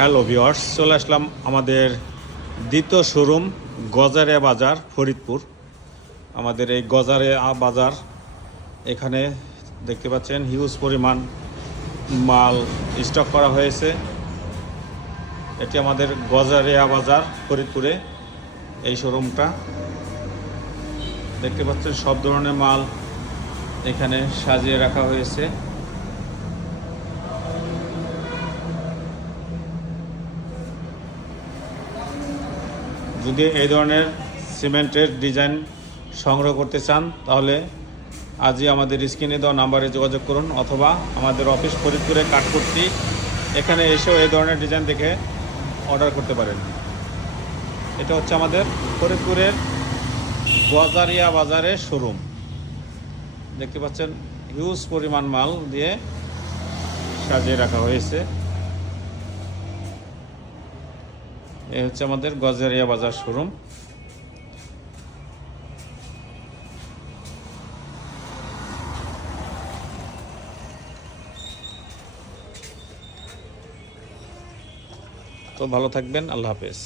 Hello viewers, চলে আসলাম আমাদের দ্বিতীয় শোরুম গজারিয়া বাজার ফরিদপুর। আমাদের এই গজারিয়া বাজার, এখানে দেখতে পাচ্ছেন হিউজ পরিমাণ মাল স্টক করা হয়েছে। এটি আমাদের গজারিয়া বাজার ফরিদপুরে এই শোরুমটা। দেখতে পাচ্ছেন সব ধরনের মাল এখানে সাজিয়ে রাখা হয়েছে। যদি এই ধরনের সিমেন্টের ডিজাইন সংগ্রহ করতে চান তাহলে আজই আমাদের স্ক্রিনে দেওয়া নাম্বারে যোগাযোগ করুন, অথবা আমাদের অফিস ফরিদপুরে কাঠকুর্তি, এখানে এসেও এই ধরনের ডিজাইন দেখে অর্ডার করতে পারেন। এটা হচ্ছে আমাদের ফরিদপুরের গজারিয়া বাজারের শোরুম। দেখতে পাচ্ছেন হিউজ পরিমাণ মাল দিয়ে সাজিয়ে রাখা হয়েছে। এই হচ্ছে আমাদের গজারিয়া বাজার শোরুম। তো ভালো থাকবেন, আল্লাহ হাফেজ।